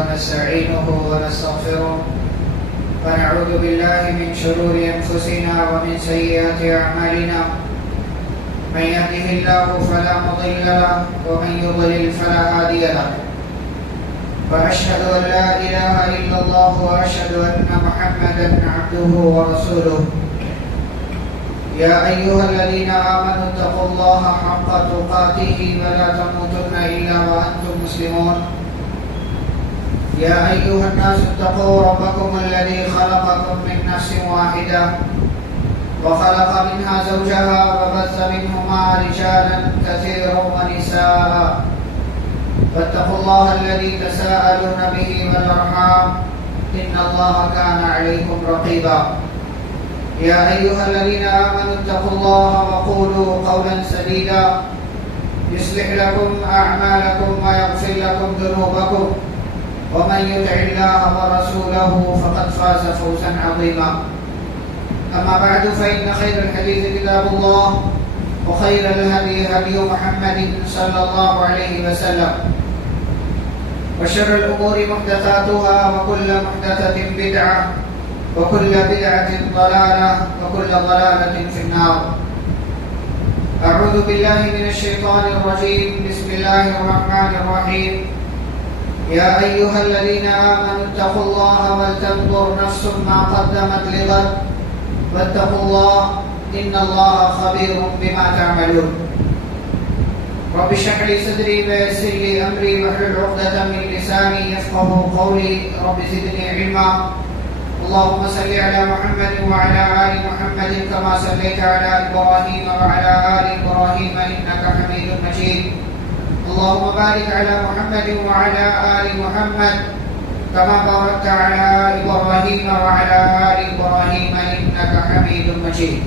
ونستعينه ونستغفره ونعوذ بالله من شرور أنفسنا ومن سيئات أعمالنا من يهده الله فلا مضل له ومن يضلل فلا هادي له وأشهد أن لا إله إلا الله وأشهد أن محمدا عبده ورسوله يا أيها الذين آمنوا اتقوا الله حق تقاته ولا تموتن إلا وأنتم مسلمون يا أيها الناس اتقوا ربكم الذي خلقكم من نفس واحدة وخلق منها زوجها وبث منهما رجالا كثيرا ونساء فاتقوا الله الذي تساءلون به والأرحام إن الله كان عليكم رقيبا يا أيها الذين آمنوا اتقوا الله وقولوا قولا سديدا يصلح لكم أعمالكم ويغفر لكم ذنوبكم ومن يطع الله ورسوله فقد فاز فوزا عظيما أما بعد فإن خير الحديث كتاب الله وخير الهدي هدي محمد صلى الله عليه وسلم وشر الأمور محدثاتها وكل محدثة بدعة وكل بدعة ضلالة وكل ضلالة في النار أعوذ بالله من الشيطان الرجيم بسم الله الرحمن الرحيم يا أيها الذين آمنوا اتقوا الله ولتنظر نفس ما قدمت لغد واتقوا الله إن الله خبير بما تعملون رب اشرح لي صدري ويسر لي أمري واحلل عقدة من لساني يفقهوا قولي رب زدني علما اللهم صل على محمد وعلى آل محمد كما صليت على إبراهيم وعلى آل إبراهيم إنك حميد مجيد اللهم بارك على محمد وعلى آل محمد كما باركت على إبراهيم وعلى آل إبراهيم إنك حميد مجيد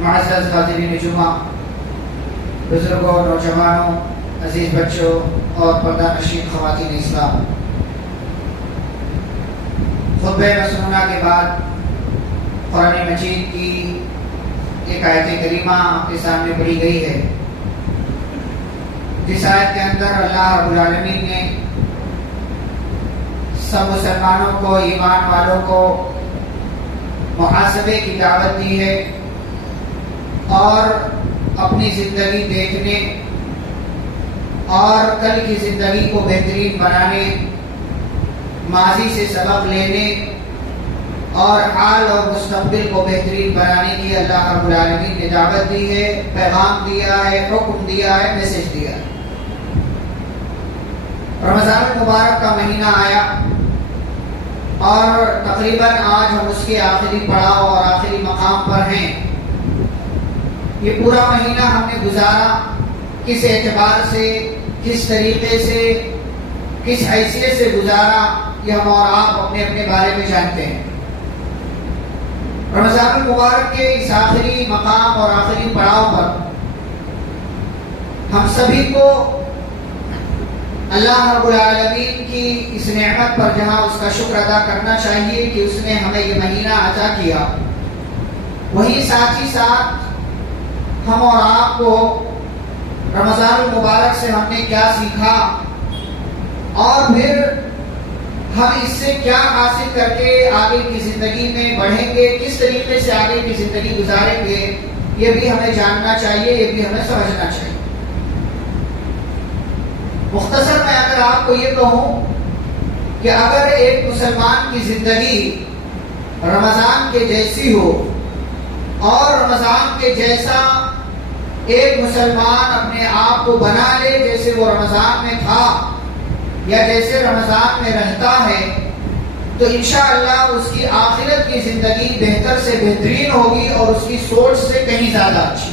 معزز حاضرین جمعہ، بزرگوں، نوجوانوں، عزیز بچوں اور پردہ نشین خواتین اسلام، خطبہ مسنونہ کے بعد قرآن مجید کی ایک آیت کریمہ آپ کے سامنے پڑھی گئی ہے، جس آیت کے اندر اللہ رب العالمین نے سب مسلمانوں کو، ایمان والوں کو محاسبے کی دعوت دی ہے اور اپنی زندگی دیکھنے اور کل کی زندگی کو بہترین بنانے، ماضی سے سبق لینے اور حال اور مستقبل کو بہترین بنانے کی اللہ رب العالمین نے دعوت دی ہے، پیغام دیا ہے، حکم دیا ہے، میسج دیا ہے۔ رمضان المبارک کا مہینہ آیا اور تقریباً آج ہم اس کے آخری پڑاؤ اور آخری مقام پر ہیں۔ یہ پورا مہینہ ہم نے گزارا کس اعتبار سے، کس طریقے سے، کس حیثیت سے گزارا، یہ ہم اور آپ اپنے اپنے بارے میں جانتے ہیں۔ رمضان المبارک کے اس آخری مقام اور آخری پڑاؤ پر ہم سبھی کو اللہ رب العالمین کی اس نعمت پر جہاں اس کا شکر ادا کرنا چاہیے کہ اس نے ہمیں یہ مہینہ عطا کیا، وہیں ساتھ ہی ساتھ ہم اور آپ کو رمضان المبارک سے ہم نے کیا سیکھا اور پھر ہم اس سے کیا حاصل کر کے آگے کی زندگی میں بڑھیں گے، کس طریقے سے آگے کی زندگی گزاریں گے، یہ بھی ہمیں جاننا چاہیے، یہ بھی ہمیں سمجھنا چاہیے۔ مختصر میں اگر آپ کو یہ کہوں کہ اگر ایک مسلمان کی زندگی رمضان کے جیسی ہو اور رمضان کے جیسا ایک مسلمان اپنے آپ کو بنا لے جیسے وہ رمضان میں تھا یا جیسے رمضان میں رہتا ہے، تو انشاءاللہ اس کی آخرت کی زندگی بہتر سے بہترین ہوگی اور اس کی سوچ سے کہیں زیادہ اچھی۔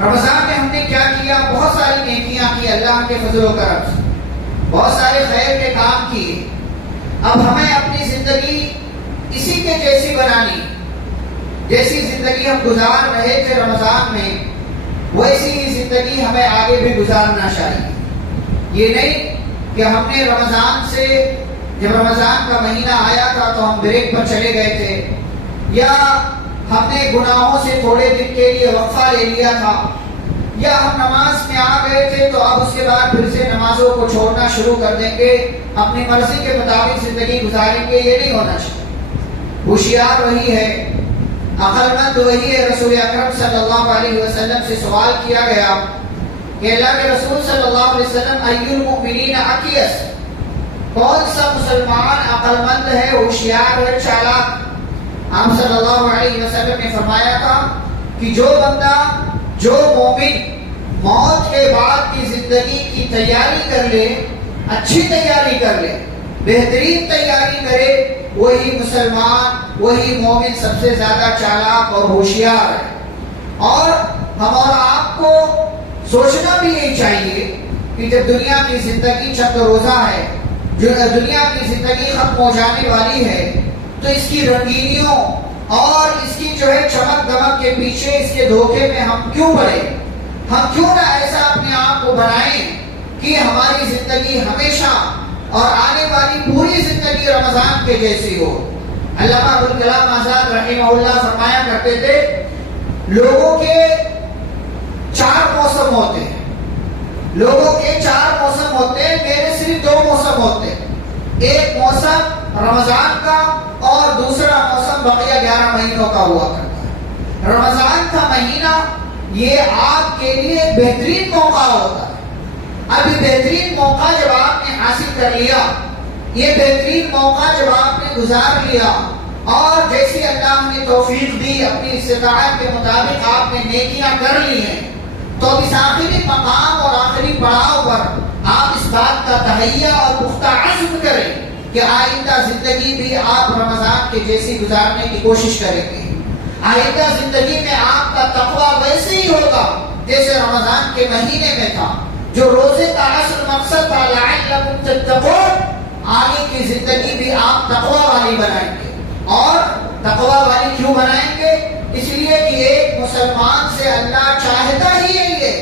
رمضان میں ہم نے کیا کیا؟ بہت ساری نیکیاں کی اللہ کے فضل و کرم سے، بہت سارے خیر کے کام کیے۔ اب ہمیں اپنی زندگی اسی کے جیسی بنانی، جیسی زندگی ہم گزار رہے تھے رمضان میں، ویسی ہی زندگی ہمیں آگے بھی گزارنا چاہیے۔ یہ نہیں کہ ہم نے رمضان سے، جب رمضان کا مہینہ آیا تھا تو ہم بریک پر چلے گئے تھے، یا ہم نے گناہوں سے تھوڑے دن کے لیے وقفہ لے لیا تھا، یا ہم نماز میں آ گئے تھے تو اب اس کے بعد پھر سے نمازوں کو چھوڑنا شروع کر دیں گے، اپنی مرضی کے مطابق زندگی گزاریں گے، یہ نہیں ہونا چاہیے۔ ہوشیار وہی ہے، عقل مند وہی ہے۔ رسول اکرم صلی اللہ علیہ وسلم سے سوال کیا گیا کہ اللہ کے رسول صلی اللہ علیہ وسلم ای المؤمنین اکیس، کون سا مسلمان عقل مند ہے، ہوشیار ہے، چالاک؟ آپ صلی اللہ علیہ وسلم نے فرمایا تھا کہ جو بندہ، جو مومن موت کے بعد کی زندگی کی تیاری کر لے، اچھی تیاری کر لے، بہترین تیاری کرے، وہی مسلمان، وہی مومن سب سے زیادہ چالاک اور ہوشیار ہے۔ اور ہم اور آپ کو سوچنا بھی یہی چاہیے کہ جب دنیا کی زندگی چند روزہ ہے، جو دنیا کی زندگی ختم ہو جانے والی ہے، تو اس کی رنگینیوں اور اس کی جو ہے چمک دمک کے پیچھے، اس کے دھوکے میں ہم کیوں پڑے؟ ہم کیوں نہ ایسا اپنے آپ کو بنائیں کہ ہماری زندگی ہمیشہ اور آنے والی پوری زندگی رمضان کے جیسی ہو۔ علامہ ابوالکلام آزاد رحمہ اللہ فرمایا کرتے تھے، لوگوں کے 4 موسم ہوتے ہیں، لوگوں کے 4 موسم ہوتے ہیں، میرے صرف 2 موسم ہوتے ہیں۔ ایک موسم رمضان کا اور دوسرا موسم بقیہ 11 مہینوں کا ہوا کرتا ہے۔ رمضان کا مہینہ یہ آپ کے لیے بہترین موقع ہوتا ہے۔ اب یہ بہترین موقع جب آپ نے حاصل کر لیا، یہ بہترین موقع جب آپ نے گزار لیا، اور جیسی اللہ نے توفیق دی، اپنی استطاعت کے مطابق آپ نے نیکیاں کر لی ہیں، تو اس آخری مقام اور آخری پڑاؤ پر آپ اس بات کا تہیہ اور پختہ عزم کریں کہ آئندہ زندگی بھی آپ رمضان کے جیسی گزارنے کی کوشش کریں گے۔ آئندہ زندگی میں آپ کا تقویٰ ویسے ہی ہوگا جیسے رمضان کے مہینے میں تھا۔ جو روزے کا اصل مقصد تھا لعلکم تتقون، آگے کی زندگی بھی آپ تقویٰ والی بنائیں گے۔ اور تقویٰ والی کیوں بنائیں گے؟ اس لیے کہ ایک مسلمان سے اللہ چاہتا ہی یہی ہے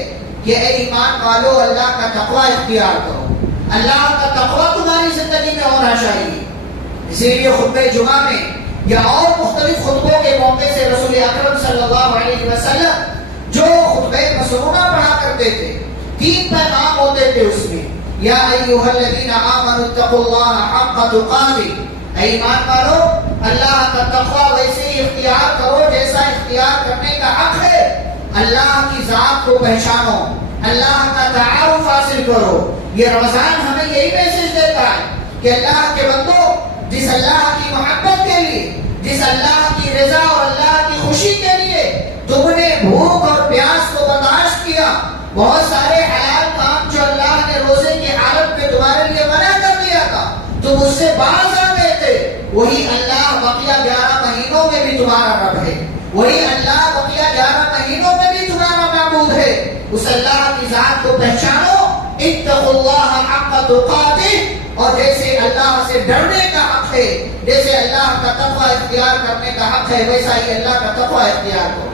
کہ اے ایمان والو، اللہ کا تقویٰ اختیار کرو، اللہ کا تقویٰ تمہاری زندگی میں ہونا چاہیے۔ اسی لیے خطبہ جمعہ میں یا اور مختلف خطبوں کے موقع سے رسول اکرم صلی اللہ علیہ وسلم جو خطبہ مسنونہ پڑھا کرتے تھے، 3 پیغام ہوتے تھے اس میں۔ یا ایھا الذین آمنوا اتقوا اللہ حق تقاته، اے ایمان والو، اللہ کا تقویٰ ویسے ہی اختیار کرو جیسا اختیار کرنے کا حق ہے۔ اللہ کی ذات کو پہچانو، اللہ کا تعارف حاصل کرو۔ یہ رمضان ہمیں یہی میسج دیتا ہے کہ اللہ کے بندو، جس اللہ کی محبت کے لیے، جس اللہ کی رضا اور اللہ کی خوشی کے لیے تم نے بھوک اور پیاس کو برداشت کیا، بہت سارے حلال کام جو اللہ نے روزے کی حالت میں تمہارے لیے منع کر دیا تھا، تم اس سے باز آ گئے تھے، وہی اللہ بقیہ 11 مہینوں میں بھی تمہارا رب ہے، وہی اللہ بقیہ 11 مہینوں میں بھی تمہارا معبود ہے۔ اس اللہ کی ذات کو پہچانو، اتقوا اللہ حق تقاتہ، اور جیسے اللہ سے ڈرنے کا حق ہے، جیسے اللہ کا تقویٰ اختیار کرنے کا حق ہے، ویسا ہی اللہ کا تقویٰ اختیار کرو۔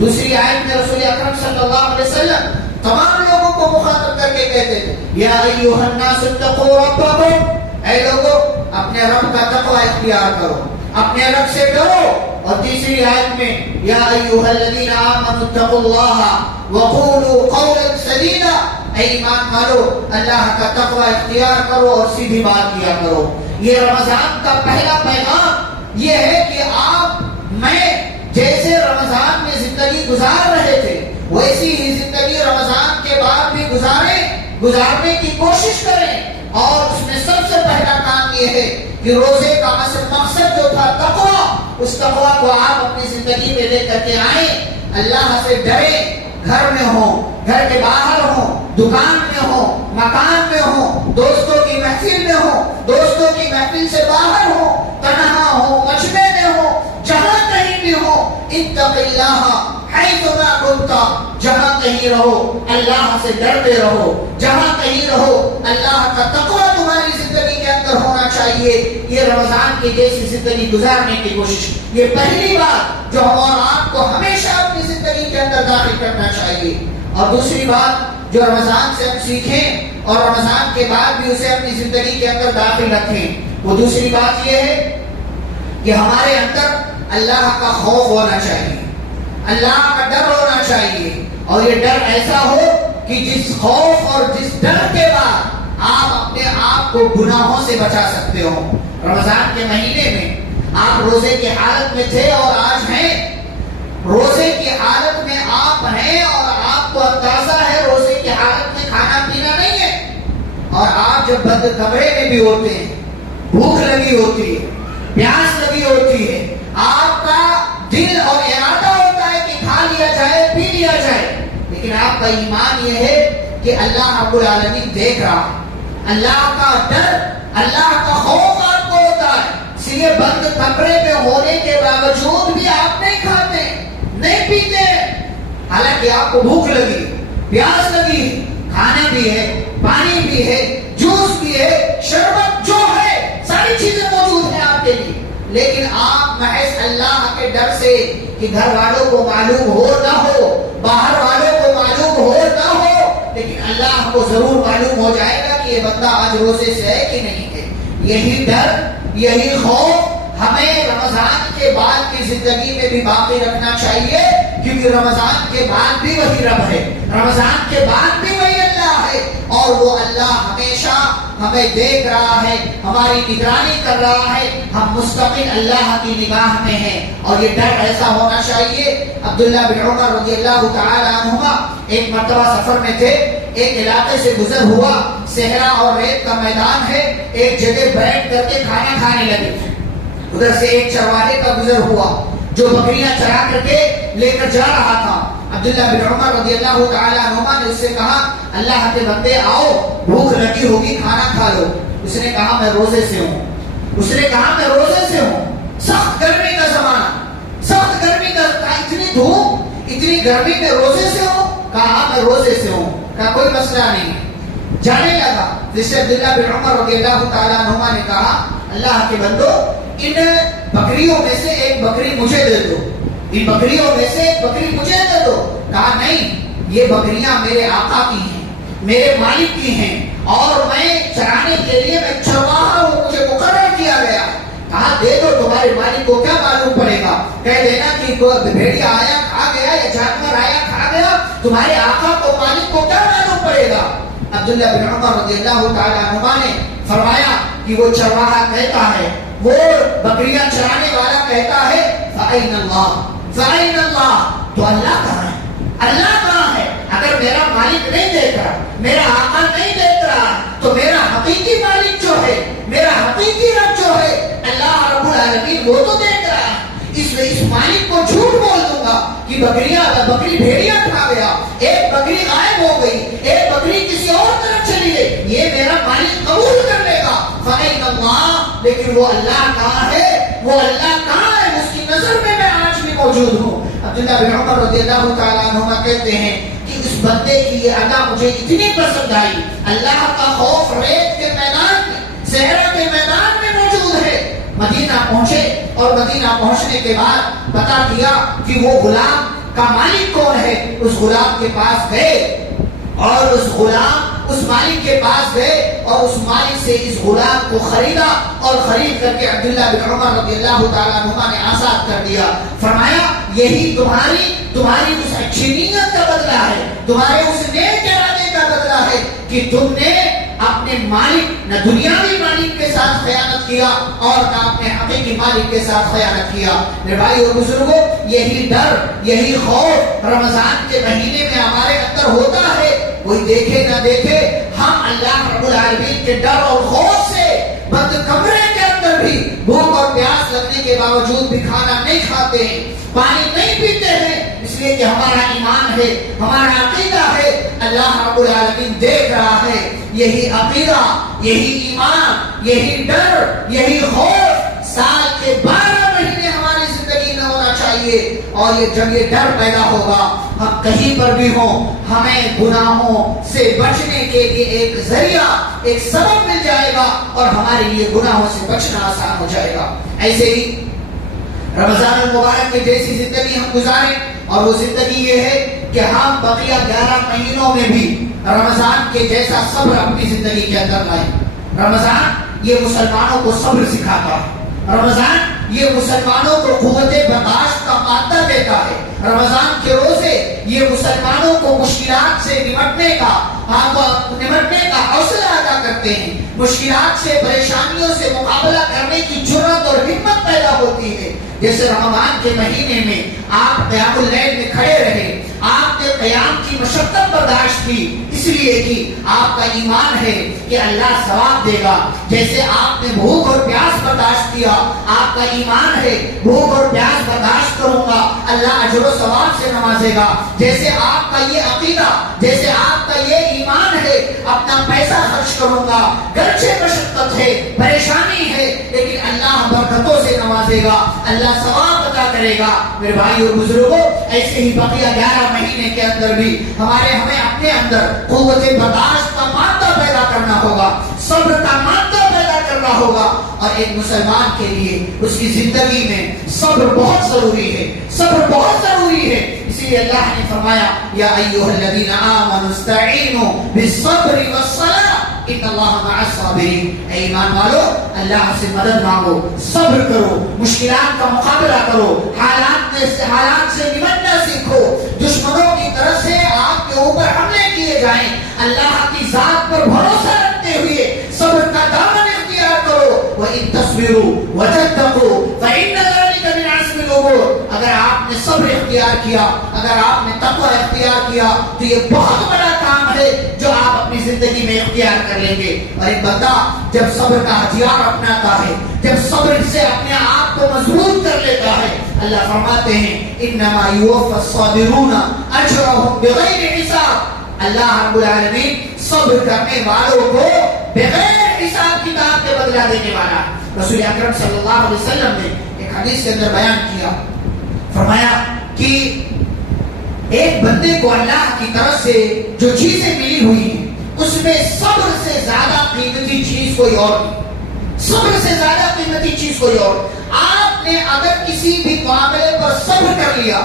دوسری آیت میں رسول اکرم صلی اللہ علیہ وسلم تمام لوگوں کو مخاطب کر کے کہتے تھے، یا ایھا الناس اتقوا ربکم، اے لوگوں اپنے رب کا تقویٰ اختیار کرو، اپنے رب سے ڈرو۔ اور تیسری آیت میں یا ایھا الذین آمنوا اتقوا اللہ وقولوا قولا سدیدا، اے ایمان والو، اللہ کا تقویٰ اختیار کرو اور سیدھی بات کیا کرو۔ یہ رمضان کا پہلا پیغام یہ ہے کہ آپ میں جیسے رمضان میں زندگی گزار رہے تھے، ویسی ہی زندگی رمضان کے بعد بھی گزارنے کی کوشش کریں۔ اور اس میں سب سے پہلا کام یہ ہے کہ روزے کا اصل مقصد جو تھا تقویٰ، اس تقویٰ کو آپ اپنی زندگی میں لے کر کے آئیں، اللہ سے ڈریں، گھر میں ہو، گھر کے باہر ہو، دکان میں ہو، مکان میں ہو، دوستوں کی محفل میں ہو، دوستوں کی محفل سے باہر ہو، تنہا ہو، مجمع میں ہو، جہاں کہیں بھی ہو، اتق اللہ حیثما کنت، جہاں کہیں رہو اللہ سے ڈرتے رہو، جہاں کہیں رہو اللہ کا تقویٰ تمہاری زندگی کے اندر ہونا چاہیے۔ یہ رمضان کی جیسی زندگی گزارنے کی کوشش، یہ پہلی بات جو ہم اور آپ کو ہمیشہ اپنی زندگی کے اندر داخل کرنا چاہیے۔ اور دوسری بات جو رمضان سے ہم سیکھیں اور رمضان کے بعد بھی اسے اپنی زندگی کے اندر داخل رکھیں، وہ دوسری بات یہ ہے کہ ہمارے اندر اللہ کا خوف ہونا چاہیے، اللہ کا ڈر ہونا چاہیے، اور یہ ڈر ایسا ہو کہ جس خوف اور جس ڈر کے بعد آپ اپنے آپ کو گناہوں سے بچا سکتے ہو. رمضان کے مہینے میں آپ روزے کی حالت میں تھے اور آج ہیں. روزے کی حالت میں آپ ہیں اور آپ کو اندازہ ہے روزے کی حالت میں کھانا پینا نہیں ہے. اور آپ جب بند کمرے میں بھی ہوتے ہیں، بھوک لگی ہوتی ہے، پیاس لگی ہوتی ہے، آپ کا دل اور ارادہ ہوتا ہے کہ کھا لیا جائے، پی لیا جائے، لیکن آپ کا ایمان یہ ہے کہ اللہ رب العالمین دیکھ رہا ہے. اللہ کا ڈر، اللہ کا خوف آپ کو ہوتا ہے، اس لیے بند کمرے میں ہونے کے باوجود بھی آپ نہیں کھاتے، نہیں پیتے، حالانکہ آپ کو بھوک لگی، پیاس لگی، کھانا بھی ہے، پانی بھی ہے، جوس بھی ہے، شربت جو ہے، ساری چیزیں موجود ہیں آپ کے لیے، لیکن آپ محض اللہ کے ڈر سے کہ گھر والوں کو معلوم ہو نہ ہو، باہر والوں کو معلوم ہو نہ ہو، لیکن اللہ کو ضرور معلوم ہو جائے گا کہ یہ بندہ آج روزے سے ہے کہ نہیں ہے. یہی ڈر، یہی خوف ہمیں رمضان کے بعد کی زندگی میں بھی باقی رکھنا چاہیے، کیونکہ رمضان کے بعد بھی وہی رب ہے، رمضان کے بعد بھی وہی اللہ ہے، اور وہ اللہ ہمیشہ ہمیں دیکھ رہا ہے، ہماری نگرانی کر رہا ہے، ہم مستقل اللہ کی نگاہ میں ہیں. اور یہ ڈر ایسا ہونا چاہیے. عبداللہ بن عمر رضی اللہ تعالی عنہما ایک مرتبہ سفر میں تھے، ایک علاقے سے گزر ہوا، صحرا اور ریت کا میدان ہے، ایک جگہ بیٹھ کر کے کھانا کھانے لگے. ادھر سے ایک چرواہے کا گزر ہوا جو بکریاں چرا کر کے لے کر جا رہا تھا. عبداللہ بن عمر رضی اللہ تعالی عنہما نے اس سے کہا، اللہ کے بندے آؤ، بھوک لگی ہوگی، کھانا کھا لو. اس نے کہا میں روزے سے ہوں. اس نے کہا میں روزے سے ہوں. سخت گرمی کا زمانہ، سخت گرمی کا، اتنی دھوپ، اتنی گرمی میں روزے سے ہوں. کہا میں روزے سے ہوں. کہا کوئی مسئلہ نہیں. جانے لگا. جس سے عبداللہ بن عمر رضی اللہ تعالی عنہما نے کہا، اللہ کے بندو، ان بکریوں میں سے ایک بکری مجھے دے دو، ان بکریوں میں سے ایک بکری مجھے دے دو. کہا نہیں، یہ بکریاں میرے آقا کی ہیں، میرے مالک کی ہیں، اور میں چرانے کے لیے میں چرواہا ہوں، مجھے مقرر کیا گیا. کہا دے دو، تمہارے مالک کو کیا معلوم پڑے گا، کہہ دینا کہ کوئی بھیڑیا آیا کھا گیا یا جانور آیا کھا گیا، تمہارے آقا کو مالک کو کیا معلوم پڑے گا. عبداللہ بن عمر رضی اللہ تعالی عنہما نے فرمایا کہ وہ چرواہا کہتا ہے، وہ بکریاں چرانے والا کہتا ہے، فَأَيْنَ اللَّهُ فَأَيْنَ اللَّهُ، تو اللہ کہاں ہے، اللہ کہاں ہے. اگر میرا مالک نہیں دیکھ رہا، میرا آقا نہیں دیکھ رہا، تو میرا حقیقی مالک جو ہے، میرا حقیقی رب جو ہے اللہ رب العالمین، وہ تو دیکھ رہا ہے. اس مالک کو جھوٹ بول دوں گا کہ بکری بھیڑیا کھا گیا، ایک بکری غائب ہو گئی، ایک بکری کسی اور طرف چلی گئی، یہ میرا مالک قبول کر لے گا. فَأَيْنَ اللَّهُ، لیکن وہ اللہ کہاں ہے، وہ اللہ کہاں ہے، اس کی نظر میں میں آج بھی موجود ہوں. عبداللہ بن عمر رضی اللہ تعالیٰ عنہما کہتے ہیں کہ اس بندے کی یہ ادا مجھے اتنی پسند آئی. اللہ کا خوف ریت کے میدان میں، صحرا کے میدان میں موجود ہے. مدینہ پہنچے اور مدینہ پہنچنے کے بعد پتا کیا کہ وہ غلام کا مالک کون ہے. اس غلام کے پاس گئے اور اس مالک کے پاس گئے اور اس مالک سے اس غلام کو خریدا اور خرید کر کے عبداللہ بن عمر رضی اللہ تعالیٰ عنہ نے آزاد کر دیا. فرمایا یہی تمہاری اس اچھی نیت کا بدلہ ہے، تمہارے اس نیک ارادے کا بدلہ ہے کہ تم نے اپنے مالک، نہ دنیاوی مالک کے ساتھ خیانت کیا اور نہ اپنے حقیقی مالک کے ساتھ خیانت کیا. میرے بھائی اور بزرگوں، یہی ڈر، یہی خوف رمضان کے مہینے میں ہمارے اندر ہوتا ہے. کوئی دیکھے نہ دیکھے، ہم اللہ رب العالمین کے ڈر اور خوف سے بند کمرے کے اندر بھی بھوک اور پیاس لگنے کے باوجود بھی کھانا نہیں کھاتے ہیں، پانی نہیں پیتے ہیں، اس لیے کہ ہمارا ایمان ہے، ہمارا عقیدہ ہے اللہ رب العالمین دیکھ رہا ہے. یہی عقیدہ، یہی ایمان، یہی ڈر، یہی خوف سال کے 12 مہینے ہماری زندگی میں ہونا چاہیے. اور جب یہ ڈر پیدا ہوگا، ہم کہیں پر بھی ہوں، ہمیں گناہوں سے بچنے کے لیے ایک ذریعہ، ایک سبب مل جائے گا اور ہمارے لیے گناہوں سے بچنا آسان ہو جائے گا. ایسے ہی رمضان المبارک کی جیسی زندگی ہم گزاریں، اور وہ زندگی یہ ہے کہ ہم بقیہ 11 مہینوں میں بھی رمضان کے جیسا صبر اپنی زندگی کے اندر لائیں. رمضان یہ مسلمانوں کو صبر سکھاتا ہے. رمضان یہ مسلمانوں کو قوت برداشت کا مادہ دیتا ہے. رمضان کے روزے یہ مسلمانوں کو مشکلات سے نمٹنے کا حوصلہ ادا کرتے ہیں، مشکلات سے، پریشانیوں سے مقابلہ کرنے کی جرأت اور ہمت پیدا ہوتی ہے۔ جیسے رمضان کے مہینے میں آپ قیام اللیل میں کھڑے رہے، آپ نے قیام کی مشقت برداشت کی، اس لیے کہ آپ کا ایمان ہے کہ اللہ ثواب دے گا۔ جیسے آپ نے بھوک اور پیاس برداشت کیا، آپ کا ایمان ہے بھوک اور پیاس برداشت کروں گا اللہ اجر و ثواب سے نوازے گا۔ جیسے آپ کا یہ عقیدہ، جیسے آپ کا یہ ایمان ہے اپنا پیسہ خرچ کروں گا، گرچہ مشقت ہے، پریشانی ہے، لیکن اللہ برکتوں سے نوازے گا، اللہ ثواب عطا کرے گا۔ میرے بھائی اور بزرگوں، ایسے ہی بقیہ 11 مہینے کے اندر بھی ہمیں اپنے اندر قوت برداشت کا مادہ پیدا کرنا ہوگا، صبر کا مادہ پیدا کرنا ہوگا، اور ایک مسلمان کے لیے اس کی زندگی میں صبر بہت ضروری ہے، صبر بہت ضروری ہے۔ اسی لیے اللہ نے فرمایا یا ایھا الذین آمنوا استعینوا بالصبر والصلاۃ ان اللہ مع الصابرین۔ اے ایمان والو، اللہ سے مدد مانگو، صبر کرو، مشکلات کا مقابلہ کرو، حالات سے نمٹنا سیکھو۔ دشمنوں کی طرف سے آپ کے اوپر حملے کیے جائیں، اللہ کی ذات پر بھروسہ رکھتے ہوئے صبر کا دامن اختیار کرو۔ وَإِن تَصْبِرُوا وَتَتَّقُوا فَإِنَّ ذَلِكَ مِنْ عَزْمِ الْأُمُورِ۔ اگر آپ نے صبر اختیار کیا، اگر آپ نے تقوی اختیار کیا تو یہ بہت بڑا کام ہے جو آپ اپنی زندگی میں اختیار کر لیں گے۔ اور ایک بندہ جب صبر کا ہتھیار اپناتا ہے، جب صبر سے اپنے آپ کو مضبوط کر لیتا ہے، اللہ فرماتے ہیں انما یوفی الصابرون اجرهم بغیر حساب۔ اللہ رب العالمین صبر کرنے والوں کو بغیر حساب کتاب کے بدلہ دینے والا۔ رسول اکرم صلی اللہ علیہ وسلم نے ایک حدیث کے اندر بیان کیا، فرمایا کہ ایک بندے کو اللہ کی طرف سے جو چیزیں ملی ہوئی ہیں اس میں صبر سے زیادہ قیمتی چیز کوئی اور نہیں، صبر سے زیادہ قیمتی چیز کوئی اور۔ آپ نے اگر کسی بھی معاملے پر صبر کر لیا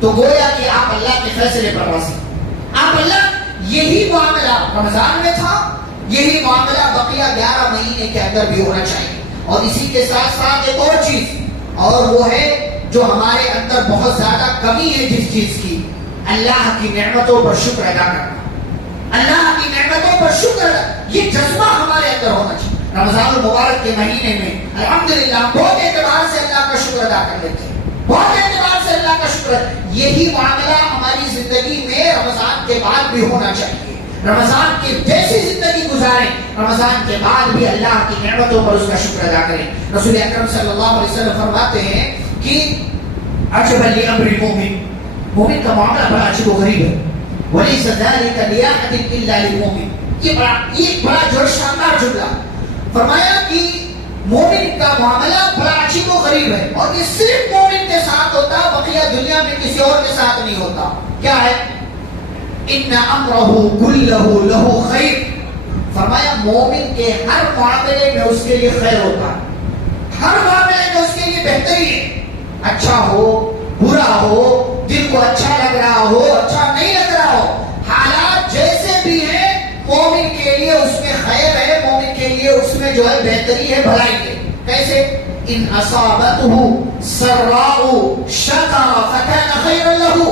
تو گویا کہ آپ اللہ کے فیصلے پر راضی، آپ اللہ، یہی معاملہ رمضان میں تھا، یہی معاملہ بقیہ 11 مہینے کے اندر بھی ہونا چاہیے۔ اور اسی کے ساتھ ساتھ ایک اور چیز، اور وہ ہے جو ہمارے اندر بہت زیادہ کمی ہے جس چیز کی، اللہ کی نعمتوں پر شکر ادا کرنا، اللہ کی نعمتوں پر شکر، یہ جذبہ ہمارے اندر ہونا چاہیے۔ رمضان المبارک کے مہینے میں الحمدللہ بہت اعتبار سے اللہ کا شکر ادا کر لیتے ہیں، بہت اعتبار سے اللہ کا شکر۔ یہی معاملہ ہماری زندگی میں رمضان کے بعد بھی ہونا چاہیے، رمضان کی جیسی زندگی گزاریں، رمضان کے بعد بھی اللہ کی نعمتوں پر اس کا شکر ادا کریں۔ رسول اکرم صلی اللہ علیہ وسلم فرماتے ہیں کہ عجبا لامر المؤمن، مومن کا معاملہ بڑا عجیب و غریب ہے، ولیس ذلک لأحد الا للمؤمن۔ یہ بڑا جو شاندار جملہ فرمایا کہ مومن کا معاملہ بڑا عجیب و غریب ہے، اور یہ صرف مومن کے ساتھ ہوتا، بقیہ دنیا میں کسی اور کے ساتھ نہیں ہوتا۔ کیا ہے؟ ان امرہ کلہ لہ خیر۔ فرمایا مومن کے ہر معاملے میں اس کے لیے خیر ہوتا ہے، ہر معاملے میں اس کے لیے بہتری ہے، اچھا ہو برا ہو، دل کو اچھا لگ رہا ہو اچھا نہیں لگ رہا ہو، حالات جیسے بھی ہیں مومن کے لیے اس میں خیر ہے، مومن کے لیے اس میں جو ہے بہتری ہے، بھلائی ہے۔ کیسے؟ ان اصابتہ سراء شکر فکان خیرا لہ۔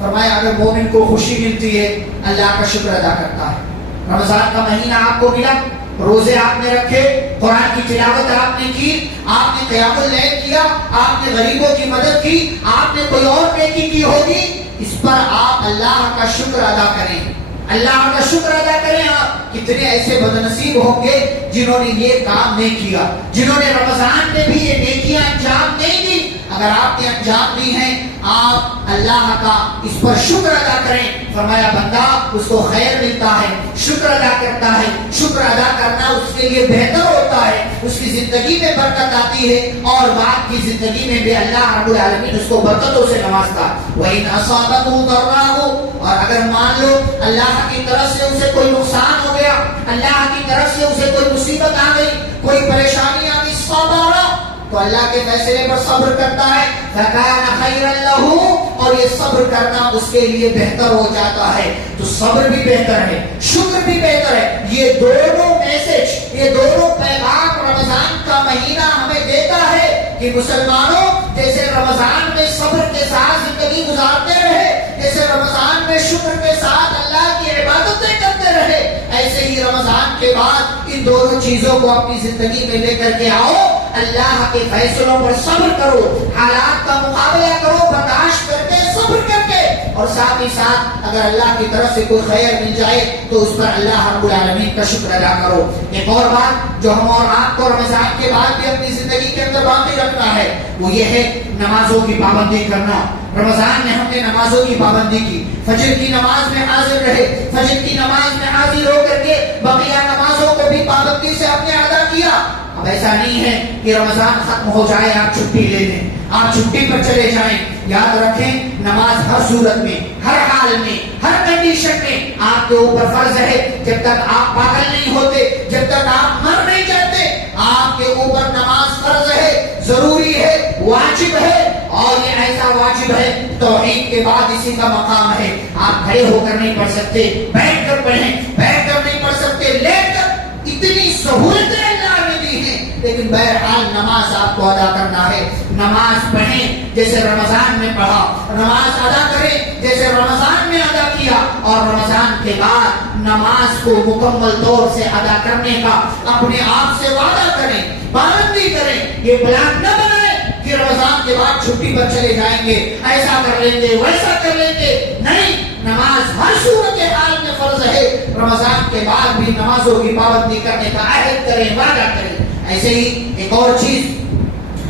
فرمایا اگر مومن کو خوشی ملتی ہے اللہ کا شکر ادا کرتا ہے۔ رمضان کا مہینہ آپ کو ملا، روزے آپ نے رکھے، قرآن کی تلاوت آپ نے کی، آپ نے قیام اللیل کیا، آپ نے غریبوں کی مدد کی، آپ نے کوئی اور نیکی کی ہوگی، اس پر آپ اللہ کا شکر ادا کریں، اللہ کا شکر ادا کریں۔ آپ کتنے ایسے بدنصیب ہوں گے جنہوں نے یہ کام نہیں کیا، جنہوں نے رمضان میں بھی یہ نیکیاں انجام نہیں دی۔ اگر آپ نے انجام دی ہیں آپ اللہ کا اس پر شکر ادا کریں۔ فرمایا بندہ اس کو خیر ملتا ہے، شکر ادا کرتا ہے، شکر ادا کرنا اس کے لیے بہتر ہوتا ہے، اس کی زندگی میں برکت آتی ہے، اور بعد کی زندگی میں بھی اللہ رب العالمین اس کو برکتوں سے نوازتا۔ وَإِنْ أَصَابَتْهُ ضَرَّاءُ، اور اگر مان لو اللہ کی طرف سے اسے کوئی نقصان ہو گیا، اللہ کی طرف سے اسے کوئی مصیبت آ گئی، کوئی پریشانی آ گئی، صبر، تو اللہ کے فیصلے پر صبر کرتا ہے، فَكَانَ خَيْرًا لَهُ، اور یہ صبر کرنا اس کے لیے بہتر ہو جاتا ہے۔ تو صبر بھی بہتر ہے، شکر بھی بہتر ہے۔ یہ دونوں میسج، یہ دونوں پیغام رمضان کا مہینہ ہمیں دیتا ہے کہ مسلمانوں جیسے رمضان میں صبر کے ساتھ زندگی گزارتے رہے، جیسے رمضان صبر شکر کے ساتھ اللہ کی عبادتیں کرتے رہے. ایسے ہی رمضان کے بعد ان دونوں چیزوں کو اپنی زندگی میں لے کر کے آؤ. اللہ کے فیصلوں پر صبر کرو, حالات کا مقابلہ کرو, برداشت کر کے, صبر کر کے, اور ساتھ ہی ساتھ اگر اللہ کی طرف سے کوئی خیر مل جائے تو اس پر اللہ رب العالمین کا شکر ادا کرو. ایک اور بات جو ہم اور آپ کو رمضان کے بعد بھی اپنی زندگی کے اندر باقی رکھنا ہے وہ یہ ہے نمازوں کی پابندی کرنا. رمضان میں ہم نے نمازوں کی پابندی کی, فجر کی نماز میں حاضر رہے, فجر کی نماز میں حاضر ہو کر کے بقیہ نمازوں کو بھی پابندی سے ہم نے ادا کیا. اب ایسا نہیں ہے کہ رمضان ختم ہو جائے آپ چھٹی لے لیں, آپ چھٹی پر چلے جائیں. یاد رکھیں نماز ہر صورت میں, ہر حال میں, ہر کنڈیشن میں آپ کے اوپر فرض ہے. جب تک آپ پاگل نہیں ہوتے, جب تک آپ مر نہیں جاتے, آپ کے اوپر نماز فرض ہے, ضروری ہے, واجب ہے. اور یہ ایسا واجب ہے توحید کے بعد اسی کا مقام ہے. آپ کھڑے ہو کر نہیں پڑھ سکتے, بیٹھ کر پڑھیں, بیٹھ کر نہیں پڑھ سکتے, لیٹ کر. اتنی سہولتیں اللہ نے دی ہیں, لیکن بہرحال نماز آپ کو ادا کرنا ہے. نماز پڑھیں جیسے رمضان میں پڑھا, نماز ادا کریں جیسے رمضان میں ادا کیا, اور رمضان کے بعد نماز کو مکمل طور سے ادا کرنے کا اپنے آپ سے وعدہ کریں, پابندی کریں. یہ پلان نہ بنائیں کہ رمضان کے بعد چھٹی پر چلے جائیں گے, ایسا کر لیں گے, ویسا کر لیں گے. نہیں, نماز ہر صورت حال میں فرض ہے. رمضان کے بعد بھی نمازوں کی پابندی کرنے کا عہد کریں, وعدہ کریں. ایسے ہی ایک اور چیز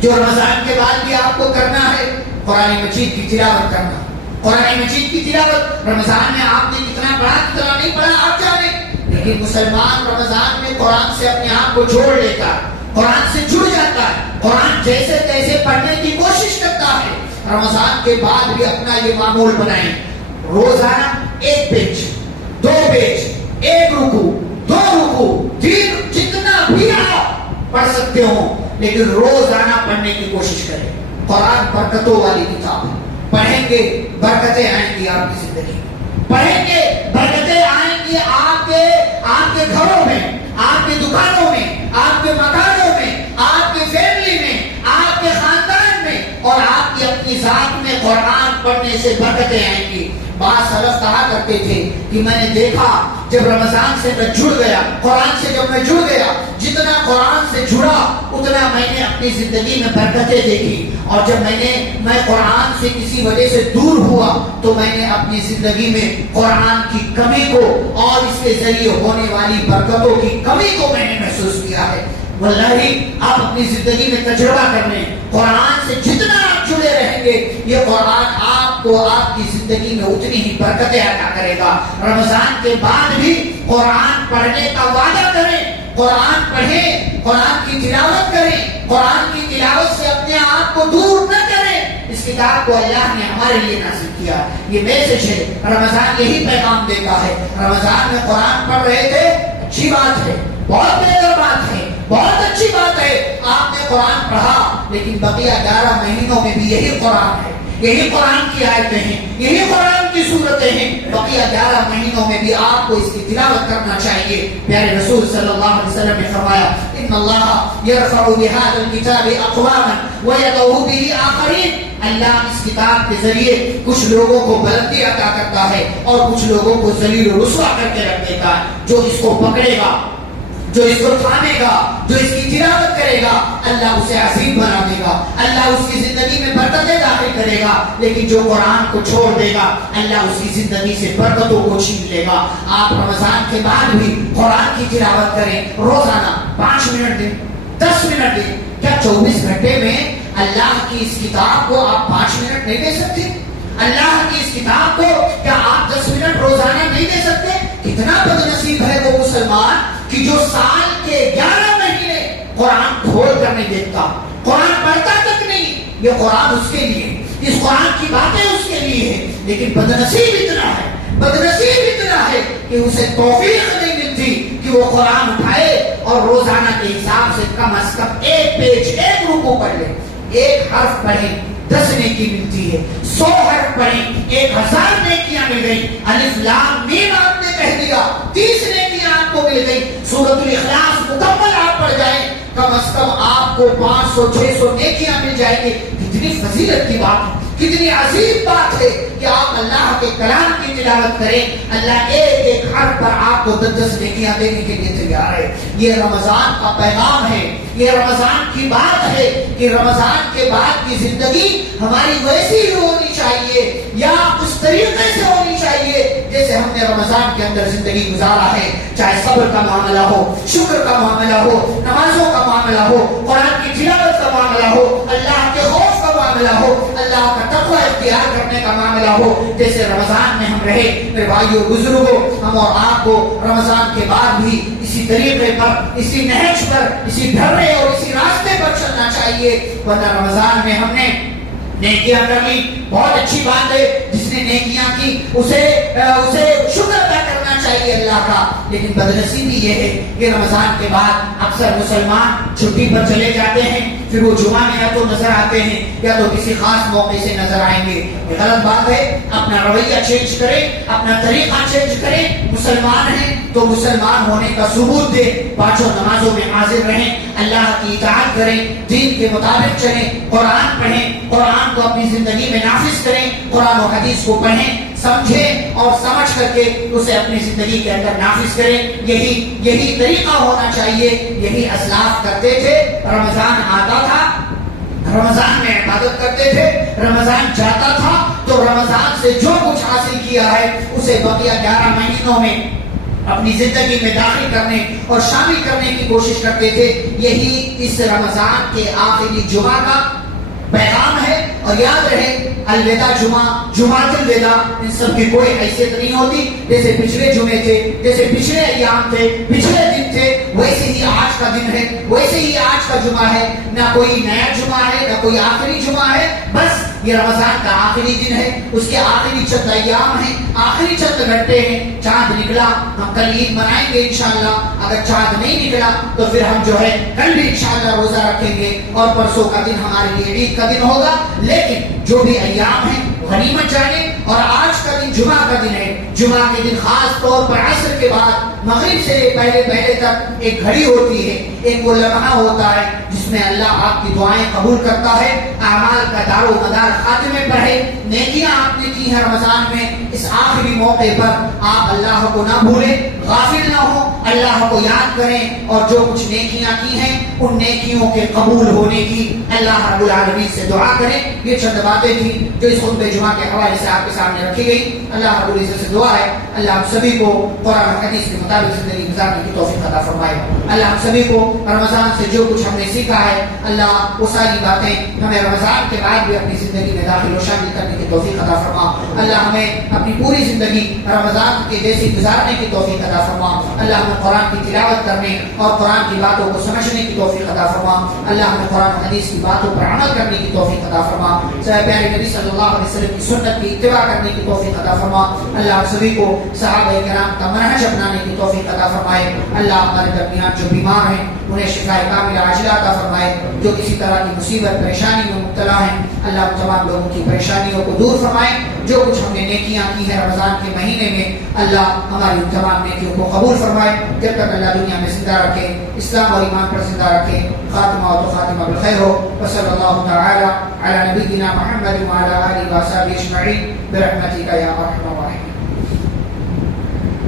جو رمضان کے بعد بھی آپ کو کرنا ہے, قرآن مجید کی تلاوت کرنا. قرآن مجید کی تلاوت رمضان میں آپ نے کتنا پڑھا کتنا نہیں پڑھا آپ جانیں, لیکن مسلمان رمضان میں قرآن سے اپنے آپ کو جوڑ لیتا ہے, قرآن سے جڑ جاتا ہے, قرآن جیسے تیسے پڑھنے کی کوشش کرتا ہے. رمضان کے بعد بھی اپنا یہ معمول بنائیں, روزانہ 1 پیج, 2 پیج, 1 رکوع, 2 رکوع, 3, جتنا بھی آپ پڑھ سکتے ہو, لیکن روزانہ پڑھنے کی کوشش کریں. قرآن برکتوں والی کتاب ہے, پڑھیں گے برکتیں آئیں گی آپ کی زندگی میں, پڑھیں گے برکتیں آئیں گی آپ کے گھروں میں, آپ کے دکانوں میں, آپ کے مکانوں میں, آپ کی فیملی میں, آپ کے خاندان میں, اور آپ کی اپنی ذات میں. قرآن پڑھنے سے برکتیں آئیں گی. بعض سلف کہا کرتے تھے کہ میں نے دیکھا جب رمضان سے میں جڑ گیا, قرآن سے جب میں جڑ گیا, جتنا قرآن سے جڑا اتنا میں نے اپنی زندگی میں برکتیں دیکھی, اور جب میں قرآن سے کسی وجہ سے دور ہوا تو میں نے اپنی زندگی میں قرآن کی کمی کو اور اس کے ذریعے ہونے والی برکتوں کی کمی کو میں نے محسوس کیا ہے. واللہ آپ اپنی زندگی میں تجربہ کرنے, قرآن سے جتنا آپ جڑے رہیں گے یہ قرآن آپ کو آپ کی زندگی میں اتنی ہی برکتیں عطا کرے گا. رمضان کے بعد بھی قرآن پڑھنے کا وعدہ کریں, قرآن پڑھیں, قرآن کی تلاوت کریں, قرآن کی تلاوت سے اپنے آپ کو دور نہ کریں. اس کتاب کو اللہ نے ہمارے لیے نازل کیا, یہ میسج ہے. رمضان یہی پیغام دیتا ہے. رمضان میں قرآن پڑھ رہے تھے, اچھی بات ہے, بہت بہتر بات ہے, بہت اچھی بات ہے. آپ نے قرآن پڑھا, لیکن بقیہ 11 مہینوں میں بھی یہی قرآن ہے, یہی قرآن کی آیتیں ہیں, یہی قرآن کی صورتیں ہیں. بقیہ 11 مہینوں میں بھی آپ کو اس کی تلاوت کرنا چاہیے. پیارے رسول صلی اللہ علیہ وسلم نے فرمایا ان اللہ یرفع بهذا الكتاب اقواما ويضع به آخرین. اللہ اس کتاب کے ذریعے کچھ لوگوں کو بلندی عطا کرتا ہے اور کچھ لوگوں کو ذلیل و رسوا کر کے رکھ دیتا ہے. جو اس کو پکڑے گا, جو اس کو تھامے گا, جو اس کی تلاوت کرے گا, اللہ اسے عظیم بنا دے گا, اللہ اس کی زندگی میں برکتیں داخل کرے گا. لیکن جو قرآن کو چھوڑ دے گا اللہ اس کی زندگی سے برکتوں کو چھین لے گا. آپ رمضان کے بعد بھی قرآن کی تلاوت کریں, روزانہ 5 منٹ دیں, 10 منٹ دیں. کیا 24 گھنٹے میں اللہ کی اس کتاب کو آپ 5 منٹ نہیں دے سکتے؟ اللہ کی اس کتاب کو کیا آپ 10 منٹ روزانہ نہیں دے سکتے؟ کتنا بد نصیب ہے وہ مسلمان کہ جو سال کے 11 مہینے قرآن کھول کر نہیں دیکھتا, قرآن پڑھتا تک نہیں. یہ قرآن اس کے لیے, اس قرآن کی باتیں اس کے لیے ہیں, لیکن بد نصیب اتنا ہے, بد نصیب اتنا ہے کہ اسے توفیق نہیں ملتی کہ وہ قرآن اٹھائے اور روزانہ کے حساب سے کم از کم 1 پیج, 1 رکوع پڑھ لے. 1 حرف پڑھیں 10 نیکی ملتی ہے, 100 حرف پڑھیں 1000 نیکیاں مل گئی. الف لام میم آپ نے کہہ دیا 30 نیکیاں آپ کو مل گئی. سورۃ الاخلاص مکمل آپ پڑھ جائیں, کم از کم آپ کو 500 600 نیکیاں مل جائیں گی. کتنی فضیلت کی بات ہے, کتنی عظیم بات ہے کہ آپ اللہ کے کلام کی تلاوت کریں، اللہ ایک ایک حرف پر آپ کو 10 نیکیاں دینے کے لیے تیار ہے۔ یہ رمضان کا پیغام ہے، یہ رمضان کی بات ہے کہ رمضان کے بعد کی زندگی ہماری ویسی ہی ہونی چاہیے یا اس طریقے سے ہونی چاہیے جیسے ہم نے رمضان کے اندر زندگی گزارا ہے، چاہے صبر کا معاملہ ہو، شکر کا معاملہ ہو، نمازوں کا معاملہ ہو، قرآن کی تلاوت کا معاملہ ہو، اللہ کے خوف کا معاملہ ہو، اللہ کا تقوی اختیار کرنے کا معاملہ ہو، جیسے رمضان میں ہم رہے۔ میرے بھائیو بزرگوں، ہم اور آپ کو رمضان کے بعد بھی اسی طریقے پر، اسی نہج پر، اسی دھرے اور اسی راستے پر چلنا چاہیے، ورنہ رمضان میں ہم نے نیکیاں کر لی، بہت اچھی بات ہے، جس نے نیکیاں کی اسے شکر ادا کرنا چاہیے اللہ کا، لیکن بدنصیبی یہ ہے کہ رمضان کے بعد اکثر مسلمان چھٹی پر چلے جاتے ہیں، پھر وہ جمعہ میں یا تو نظر آتے ہیں یا تو کسی خاص موقع سے نظر آئیں گے۔ یہ غلط بات ہے، اپنا رویہ چینج کریں، اپنا طریقہ چینج کریں، مسلمان ہیں تو مسلمان ہونے کا ثبوت دیں، پانچوں نمازوں میں حاضر رہیں، اللہ کی اطاعت کریں، دین کے مطابق چلیں، قرآن پڑھیں، قرآن کو اپنی زندگی میں نافذ کریں، قرآن و حدیث کو پڑھیں، سمجھیں اور سمجھ کر کے اسے اپنی زندگی کے اندر نافذ کریں۔ یہی طریقہ ہونا چاہیے، یہی اسلاف کرتے تھے۔ رمضان آتا تھا، رمضان میں عبادت کرتے تھے، رمضان جاتا تھا تو رمضان سے جو کچھ حاصل کیا ہے اسے بقیہ 11 مہینوں میں اپنی زندگی میں داخل کرنے اور شامل کرنے کی کوشش کرتے تھے۔ یہی اس رمضان کے آخری جمعہ کا پیغام ہے، اور یاد رہے الوداع جمعہ، جمعۃ الوداع، ان سب کی کوئی حیثیت نہیں ہوتی۔ جیسے پچھلے جمعے تھے، جیسے پچھلے ایام تھے، پچھلے دن تھے، ویسے ہی آج کا دن ہے، ویسے ہی آج کا جمعہ ہے، نہ کوئی نیا جمعہ ہے، نہ کوئی آخری جمعہ ہے، بس یہ رمضان کا آخری دن ہے، اس کے آخری چند ایام ہیں، آخری چند گھنٹے ہیں۔ چاند نکلا، ہم کل عید منائیں گے انشاءاللہ، اگر چاند نہیں نکلا تو پھر ہم جو ہے کل بھی انشاءاللہ روزہ رکھیں گے، اور پرسوں کا دن ہمارے لیے عید کا دن ہوگا۔ لیکن جو بھی ایام ہیں غنیمت جانے، اور آج کا دن جمعہ کا دن ہے، جمعہ کے دن خاص طور پر عصر کے بعد مغرب سے پہلے تک ایک گھڑی ہوتی ہے، ایک وہ لمحہ ہوتا ہے جس میں اللہ آپ کی دعائیں قبول کرتا ہے، اعمال کا دار و مدار خاتمے پر ہے۔ نیکیاں آپ نے کی ہیں رمضان میں، اس آخری موقع پر آپ اللہ کو نہ بھولیں، غافل نہ ہو، اللہ کو یاد کریں، اور جو کچھ نیکیاں کی ہیں ان نیکیوں کے قبول ہونے کی اللہ رب العالمین سے دعا کریں۔ یہ چند باتیں تھیں جو اس خطبہ جمعہ کے حوالے سے آپ کے سامنے رکھی گئی۔ اللہ رب العزت سے دعا ہے اللہ ہم سبھی کو قرآن و حدیث کے مطابق زندگی گزارنے کی توفیق عطا فرمائے۔ اللہ ہم سبھی کو رمضان سے جو کچھ ہم نے سیکھا ہے، اللہ وہ ساری باتیں ہمیں رمضان کے بعد بھی اپنی زندگی میں داخل و شامل کرنے کی توفیق عطا فرما۔ اللہ ہمیں اپنی پوری زندگی رمضان کے جیسی گزارنے کی توفیق عطا فرما۔ اللہ ہمیں قرآن کی تلاوت کرنے اور قرآن کی باتوں کو سمجھنے کی توفیق عطا فرما۔ اللہ ہمیں قرآن و حدیث کی باتوں پر عمل کرنے کی توفیق عطا فرما۔ پیارے نبی صلی اللہ علیہ وسلم کی سنت کی اتباع کرنے کی توفیق عطا فرما۔ اللہ ہم سبھی کو صحابہ کرام کا منہج اپنانے کی توفیق عطا فرمائے۔ اللہ ہمارے درمیان جو بیمار ہیں انہیں شفاء کاملہ عاجلہ عطا فرمائے، جو کسی طرح کی مصیبت پریشانی میں مبتلا ہیں اللہ تمام لوگوں کی پریشانیوں کو دور فرمائے۔ جو کچھ ہم نے نیکیاں کی ہیں رمضان کے مہینے میں اللہ ہماری ان تمام نیکیوں کو قبول فرمائے۔ جب تک اللہ دنیا میں زندہ رکھے، اسلام اور ایمان پر زندہ رکھے، خاتمہ و خاتمہ بالخیر ہو۔ وصلی اللہ تعالی علی نبینا محمد وعلی آلہ وصحبہ اجمعین برحمتک یا ارحم الراحمین۔